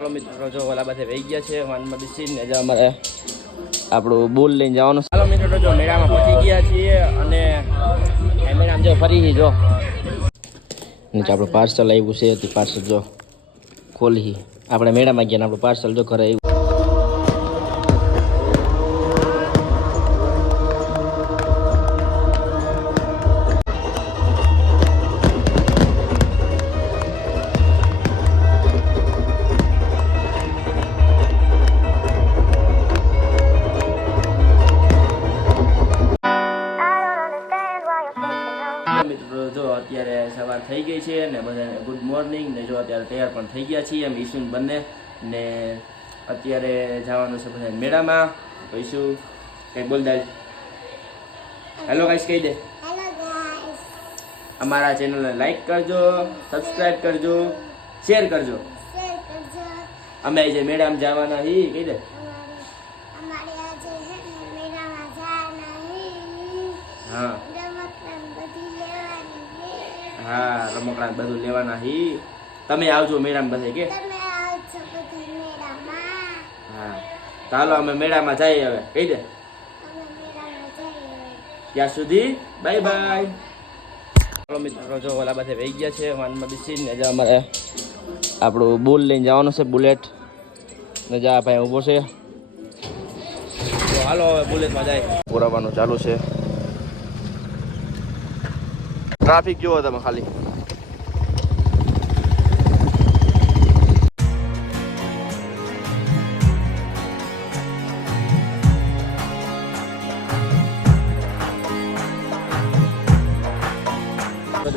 ચાલો મિત્રો જો ઓલા બધે વહી ગયા છે વાનમાં બેસીને જે અમારે આપણું બોલ લઈને જવાનું. ચાલો મિત્રો જો મેળામાં પહોંચી ગયા છીએ અને મેળામાં જો ફરી જો નીચે આપણું પાર્સલ આવ્યું છે તે પાર્સલ જો ખોલી આપણે મેળામાં ગયા ને આપણું પાર્સલ જો ઘરે આવ્યું. મિત્રો જો અત્યારે સવાર થઈ ગઈ છે ને બધાને ગુડ મોર્નિંગ ને જો અત્યારે તૈયાર પણ થઈ ગયા છીએ એમ ઈસુન બંને ને અત્યારે જવાનું છે બધા મેળામાં. તો ઈસુ કંઈ બોલ દે. હેલો ગાઈસ કહી દે. અમારા ચેનલને લાઈક કરજો, સબસ્ક્રાઈબ કરજો, શેર કરજો. અમે જે મેળામાં જવાના હી કહી દે. હા હા રમકડા બધું લેવાના હી. તમે આવજો મેળામાં બધે કે. હા ચાલો અમે મેળામાં જઈએ હવે કહી દે. ત્યાં સુધી બાય બાય. ચાલો મિત્રો જો ઓલા બધે વહી ગયા છે વાનમાં બેસીને જે અમારે આપણું બુલ લઈને જવાનું છે બુલેટ ને જા ભાઈ ઊભો છે. તો હાલો હવે બુલેટમાં જાય. પુરાવાનું ચાલુ છે. ટ્રાફિક જુઓ તમે ખાલી.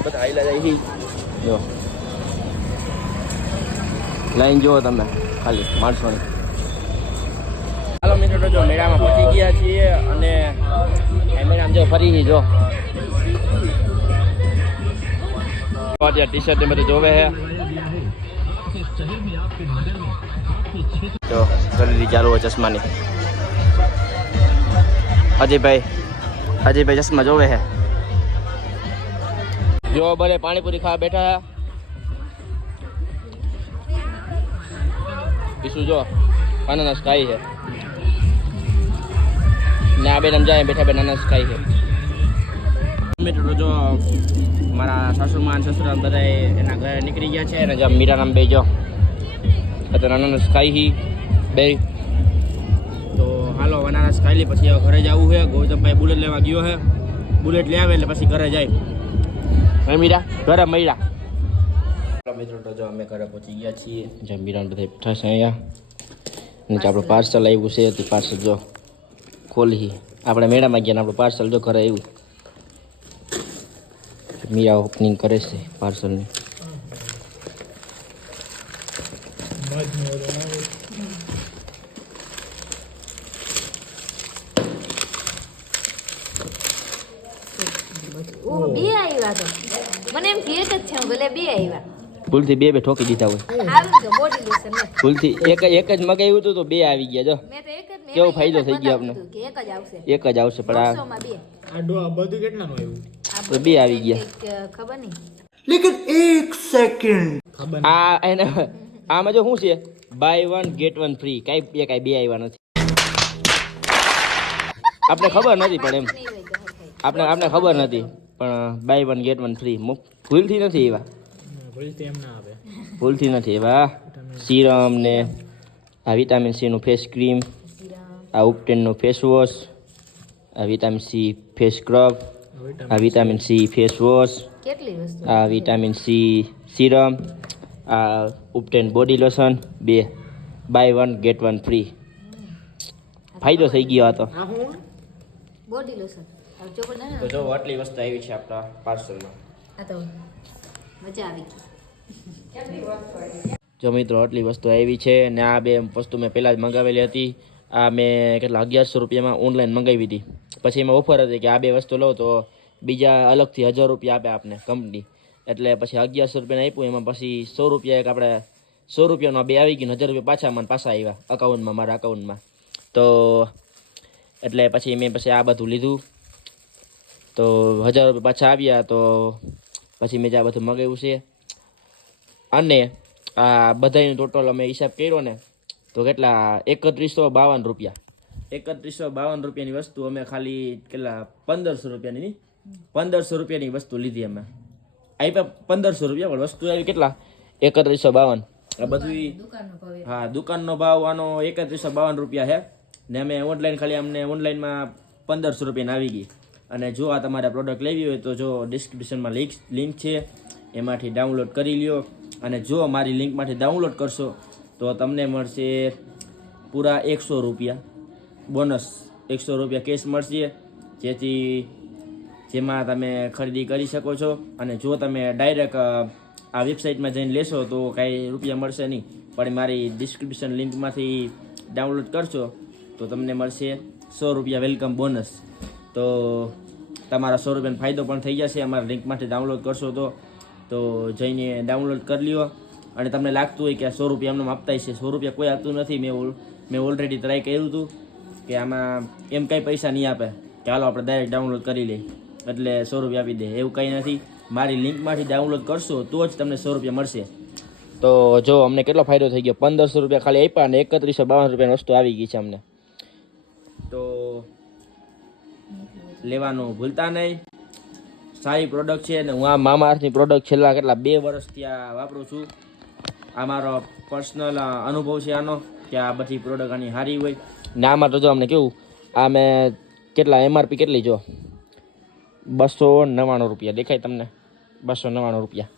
બધા આઈલા જાય જો લાઈન જુઓ તમે ખાલી માણસોની. ચાલો મિત્રો જો મેળામાં પહોંચી ગયા છીએ અને મેળામાં જો ફરી જો ટી શર્ટ ને બધું જોવે છે. જો ખરીદી ચાલુ હોય ચશ્માની. અજયભાઈ ચશ્મા જોવે છે. જો બરે પાણીપુરી ખાવા બેઠા ઈસુ જો અનાનસ ખાઈ છે ને આ બેન જાય બેઠા બેન અનાનસ ખાઈ છે. મિત્રો જો મારા સાસુમાં સસુરા બધા એના ઘરે નીકળી ગયા છે અને જેમ મીરા નામ બે જો અત્યારે અનાનસ ખાઈ બે. તો હાલો અનાનસ ખાઈ લી પછી હવે ઘરે જવું છે. ગૌતમભાઈ બુલેટ લેવા ગયો છે. બુલેટ લઈ આવે એટલે પછી ઘરે જાય. હવે મીરા ઘરે મળ્યા. મિત્રો તો જો અમે ઘરે પહોંચી ગયા છીએ. જેમ મીરા બધા બેઠા છે અહીંયા નીચે આપણું પાર્સલ આવ્યું છે તે પાર્સલ જો ખોલી આપણે મેળામાં ગયા ને આપણું પાર્સલ જો ઘરે આવ્યું. મીરા ઓપનિંગ કરે છે પાર્સલની. બે આવ્યા તો મને એમ કે એક જ છે ભલે બે આવ્યા. ભૂલથી બે ઠોકી દીધા હોય. આવી ગયો બોડી લોશન ને ભૂલથી એક જ મગાવ્યું હતું તો બે આવી ગયા. જો મેં તો એક જ કેવો ફાયદો થઈ ગયો આપણે. કે એક જ આવશે એક જ આવશે પણ આ 100 માં બે બધું કેટલાનું આવ્યું તો બે આવી ગયા. ખબર નહીં લેકિન એક સેકન્ડ આ એને આમાં જો શું છે બાય 1 ગેટ 1 ફ્રી. કાંઈ બે આવ્યા નથી. આપણે ખબર નથી પણ એમ આપણે ખબર નથી પણ બાય 1 ગેટ 1 ફ્રી ભૂલથી નથી એવા. ભૂલથી નથી એવા. સિરમ ને આ વિટામિન સી નું ફેસ ક્રીમ, આ ઉપટેન નું ફેસ વોશ, આ વિટામિન સી ફેસ સ્ક્રબ, આ વિટામિન સી ફેસ વોશ, કેટલી વસ્તુ આ વિટામિન સી સિરમ, આ ઉપટેન બોડી લોશન બે બાય 1 ગેટ 1 ફ્રી. ફાયદો થઈ ગયો હતો. બોડી લોશન તો જો આટલી વસ્તુ આવી છે આપણા પાર્સલમાં. આ તો મજા આવી ગઈ. જો મિત્રો આટલી વસ્તુ આવી છે ને આ બે વસ્તુ મેં પહેલાં જ મંગાવેલી હતી. આ મેં કેટલા 1100 રૂપિયામાં ઓનલાઈન મંગાવી હતી. પછી એમાં ઓફર હતી કે આ બે વસ્તુ લો તો બીજા અલગથી 1000 રૂપિયા આપે આપને કંપની. એટલે પછી 1100 રૂપિયાને આપ્યું. એમાં પછી 100 રૂપિયા એક આપણે 100 રૂપિયાનો બે આવી ગયું. 1000 રૂપિયા પાછા આવ્યા અકાઉન્ટમાં મારા અકાઉન્ટમાં. તો એટલે પછી મેં આ બધું લીધું તો 1000 રૂપિયા પાછા આવ્યા. તો પછી મેં આ બધું મગાવ્યું છે. અને આ બધાનું ટોટલ અમે હિસાબ કર્યો ને તો કેટલા 3152 રૂપિયા. 3152 રૂપિયાની વસ્તુ અમે ખાલી કેટલા 1500 રૂપિયાની નહીં, 1500 રૂપિયાની વસ્તુ લીધી અમે. આપ્યા 1500 રૂપિયા પણ વસ્તુ આવી કેટલા 3152. આ બધું હા દુકાનનો ભાવ આનો 3152 રૂપિયા છે ને અમે ઓનલાઈન ખાલી અમને ઓનલાઈનમાં 1500 રૂપિયાની આવી ગઈ. અને જો આ તમારે પ્રોડક્ટ લેવી હોય તો જો ડિસ્ક્રિપ્શનમાં લિંક છે એમાંથી ડાઉનલોડ કરી લ્યો. અને જો મારી લિંકમાંથી ડાઉનલોડ કરશો તો તમને મળશે પૂરા 100 રૂપિયા બોનસ, 100 રૂપિયા કેશ મળશે, જેમાં તમે ખરીદી કરી શકો છો. અને જો તમે ડાયરેક્ટ આ વેબસાઇટમાં જઈને લેશો તો કાંઈ રૂપિયા મળશે નહીં, પણ મારી ડિસ્ક્રિપ્શન લિંકમાંથી ડાઉનલોડ કરશો તો તમને મળશે 100 રૂપિયા વેલકમ બોનસ. તો તમારા 100 રૂપિયાનો ફાયદો પણ થઈ જશે અમારા લિંકમાંથી ડાઉનલોડ કરશો તો જઈને ડાઉનલોડ કરી લ્યો. અને તમને લાગતું હોય કે 100 રૂપિયા એમને આપતા છે, 100 રૂપિયા કોઈ આપતું નથી. મેં ઓલરેડી ટ્રાય કર્યું હતું કે આમાં એમ કંઈ પૈસા નહીં આપે કે હાલો આપણે ડાયરેક્ટ ડાઉનલોડ કરી લઈએ એટલે 100 રૂપિયા આપી દે, એવું કંઈ નથી. મારી લિંકમાંથી ડાઉનલોડ કરશો તો જ તમને 100 રૂપિયા મળશે. તો જો અમને કેટલો ફાયદો થઈ ગયો, 1500 રૂપિયા ખાલી આપ્યા અને 3152 રૂપિયાની વસ્તુ આવી ગઈ છે અમને. તો લેવાનું ભૂલતા નહીં, સારી પ્રોડક્ટ છે. અને હું આ મામાઅર્થની પ્રોડક્ટ છેલ્લા કેટલા 2 વર્ષથી આ વાપરું છું. આ મારો પર્સનલ અનુભવ છે આનો કે આ બધી પ્રોડક્ટ આની સારી હોય. ને આમાં તો જો અમને કેવું, આ મેં કેટલા MRP કેટલી જો 299 રૂપિયા દેખાય તમને, 299 રૂપિયા,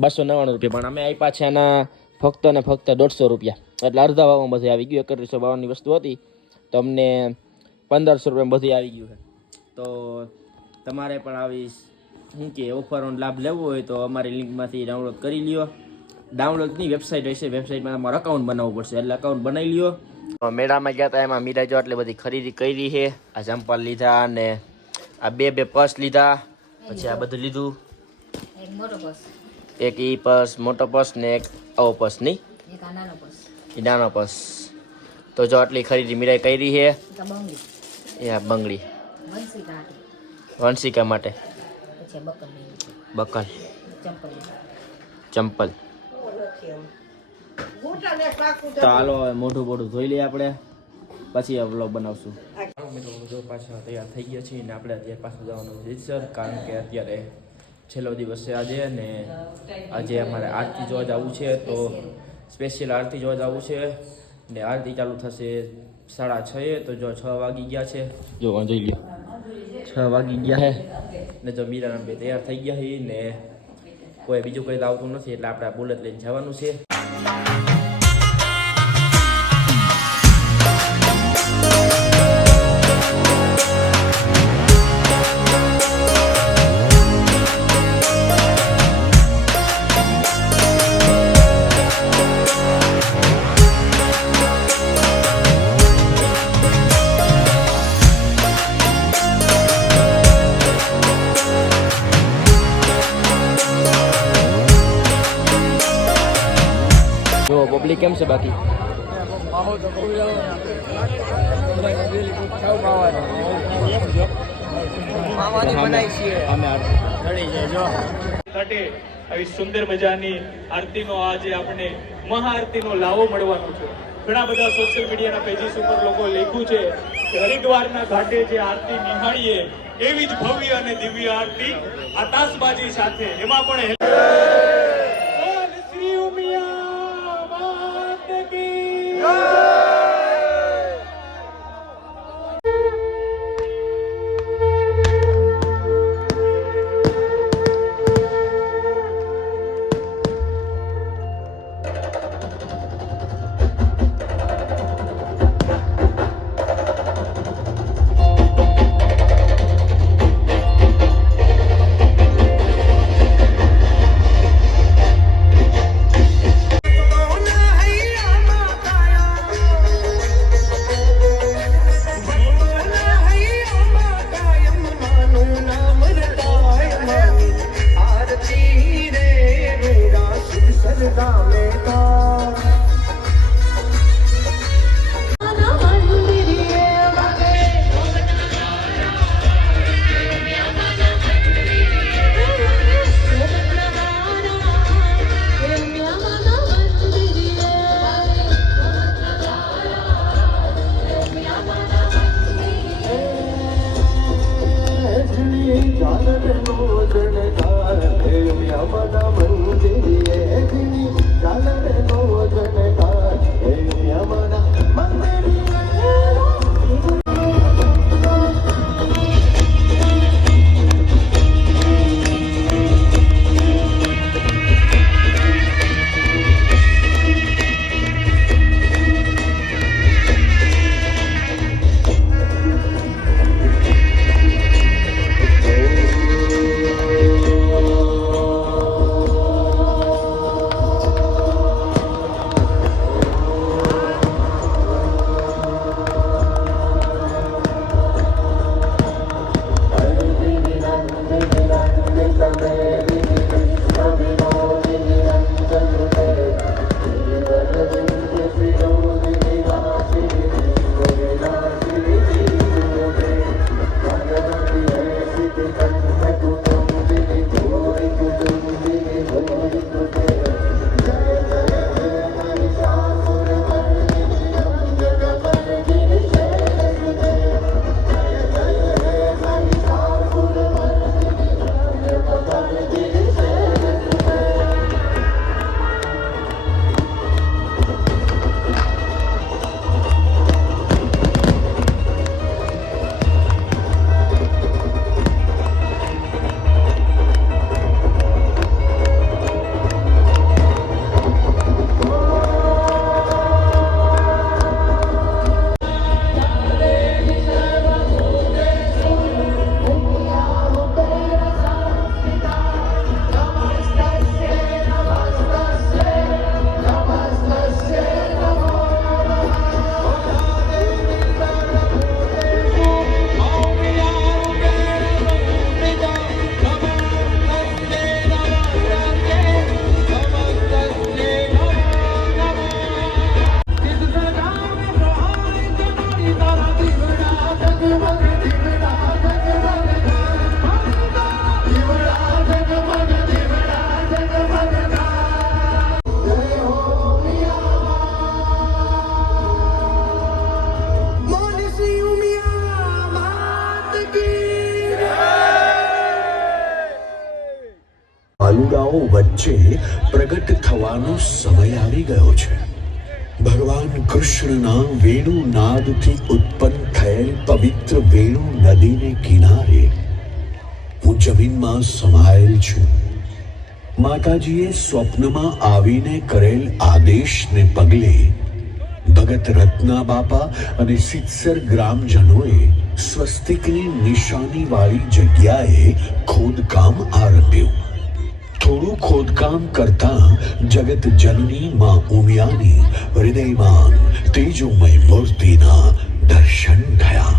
299 રૂપિયા. પણ અમે આપ્યા છે આના ફક્ત ને ફક્ત 150 રૂપિયા, એટલે અડધા ભાવમાં બધી આવી ગયું. 3152ની વસ્તુ હતી તો અમને 1500 રૂપિયા બધી આવી ગયું છે. તો તમારે પણ આવી શું કે ઓફરનો લાભ લેવો હોય તો અમારી લિંકમાંથી ડાઉનલોડ કરી લ્યો. ડાઉનલોડની વેબસાઇટ હશે, વેબસાઇટમાં તમારે અકાઉન્ટ બનાવવું પડશે, એટલે અકાઉન્ટ બનાવી લ્યો. મેળામાં ગયા હતા, એમાં મીરા જો એટલે બધી ખરીદી કરી છે. આ ચંપલ લીધા અને આ બે પર્સ લીધા, પછી આ બધું લીધું, એક ઈ પર્સ મોટો પર્સ ને એક આવો પર્સ નહીં, એ નાનો પર્સ. તો જો આટલી ખરીદી મીરાએ કરી છે. એ આ બંગડી વંશિકા માટે, બકલ, ચંપલ. તો હાલો હવે મોઢું બોઢું ધોઈ લઈએ આપણે, પછી આ વ્લોગ બનાવશું. મિત્રો જો પાછા તૈયાર થઈ ગયા છીએ ને આપણે અત્યારે પાછું જવાનું રીતસર, કારણ કે અત્યારે છેલ્લો દિવસ છે આજે. ને આજે અમારે આરતી જોવા જવું છે, તો સ્પેશિયલ આરતી જોવા જવું છે. ને આરતી ચાલુ થશે 6:30, તો જો 6 વાગી ગયા છે. જો જોઈ લ્યો 6 વાગી ગયા છે ને જો મીરાના બે તૈયાર થઈ ગયા છે ને કોઈ બીજું કંઈ આવતું નથી, એટલે આપણે બુલેટ લઈને જવાનું છે. પબ્લિક કેમ છે બાકી? આવી સુંદર મજાની આરતીનો આજે આપણે મહાઆરતીનો લાવો મળવાનો છે. ઘણા બધા સોશિયલ મીડિયાના પેજીસ ઉપર લોકો લખ્યું છે કે હરિદ્વારના ઘાટે જે આરતી નિહાળીએ એવી જ ભવ્ય અને દિવ્ય આરતી આતાશબાજી સાથે, એમાં પણ શ્રી ઉમિયા માત કી જય. દેવતાઓ વચ્ચે પ્રગટ થવાનો સમય આવી ગયો છે. ભગવાન કૃષ્ણના વેણુ નાદથી ઉત્પન્ન થયેલ પવિત્ર વેણુ નદીને કિનારે હું જમીનમાં સમાયેલ છું. માતાજીએ સ્વપ્નમાં આવીને કરેલ આદેશને પગલે ભગત રત્ના બાપા અને સિત્સર ગ્રામજનોએ સ્વસ્તિકની નિશાનીવાળી જગ્યાએ ખોદકામ આરંભ્યું. થોડું ખોદકામ કરતા જગત જનની માં ઉમિયાની હૃદયમાન તેજોમય મૂર્તિના દર્શન થયા.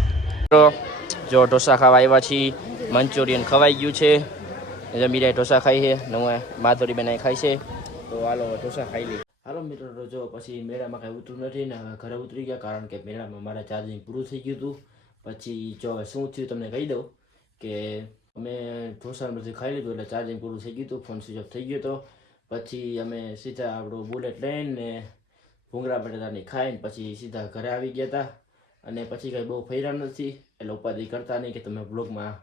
જો ઢોસા ખાવા આવ્યા છીએ, મંચુરિયન ખવાઈ ગયું છે, જમીરાય ઢોસા ખાઈ છે, નવા માધુરી બનાવી ખાય છે. તો હાલો ઢોસા ખાઈ લઈએ. હાલો મિત્રો, તો જો પછી મેળામાં કાંઈ ઉતરું નથી ને હવે ઘરે ઉતરી ગયા, કારણ કે મેળામાં મારા ચાર્જિંગ પૂરું થઈ ગયું હતું. પછી જો હવે શું થયું તમને કહી દઉં કે અમે ઢોસાને બધું ખાઈ લીધું એટલે ચાર્જિંગ પૂરું થઈ ગયું હતું, ફોન સ્વિચ ઓફ થઈ ગયો હતો. પછી અમે સીધા આપણું બુલેટ લઈને ભૂંગળા બટેટાની ખાઈને પછી સીધા ઘરે આવી ગયા હતા. અને પછી કંઈ બહુ ફર્યા નથી, એટલે ઉપાધિ કરતા નહીં કે તમે બ્લોગમાં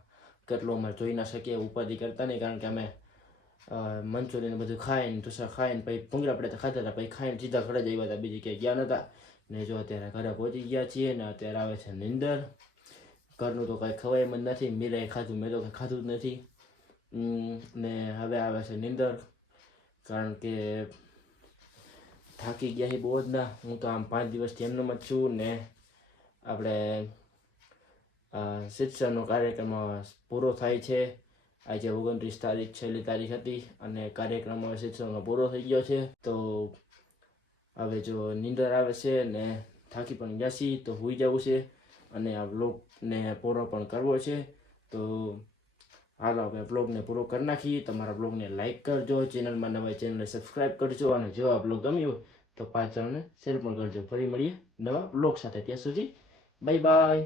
કેટલું અમે જોઈ ના શકીએ, ઉપાધિ કરતા નહીં, કારણ કે અમે મંચુરિયન બધું ખાઈને ઢોસા ખાઈને પછી ભૂંગળા બટેટા ખાતા હતા, પછી ખાઈને સીધા ઘરે જ આવ્યા હતા, બીજી ક્યાંય ગયા નહોતા. ને જો અત્યારે ઘરે પહોંચી ગયા છીએ ને અત્યારે આવે છે નિંદર. ઘરનું તો કાંઈ ખવાય એમ જ નથી, મીરાએ ખાધું, મેં તો કંઈ ખાધું જ નથી. ને હવે આવે છે નિંદર, કારણ કે થાકી ગયા છે બહુ જ ના. હું તો આમ 5 દિવસથી એમનેમ જ છું. ને આપણે શિક્ષણનો કાર્યક્રમ પૂરો થાય છે. આજે 29 તારીખ છેલ્લી તારીખ હતી અને કાર્યક્રમ હવે શિક્ષણનો પૂરો થઈ ગયો છે. તો હવે જો નીંદર આવે છે ને થાકી પણ ગયા છીએ તો સૂઈ જવું છે અને આ બ્લોગને પૂરો પણ કરવો છે. તો હાલો આપણે બ્લોગને પૂરો કરી નાખીએ. તમારા બ્લોગને લાઇક કરજો, ચેનલમાં નવા ચેનલને સબસ્ક્રાઈબ કરજો અને જો આ બ્લોગ ગમ્યો હોય તો 5 જણને શેર પણ કરજો. ફરી મળીએ નવા બ્લોગ સાથે, ત્યાં સુધી બાય બાય.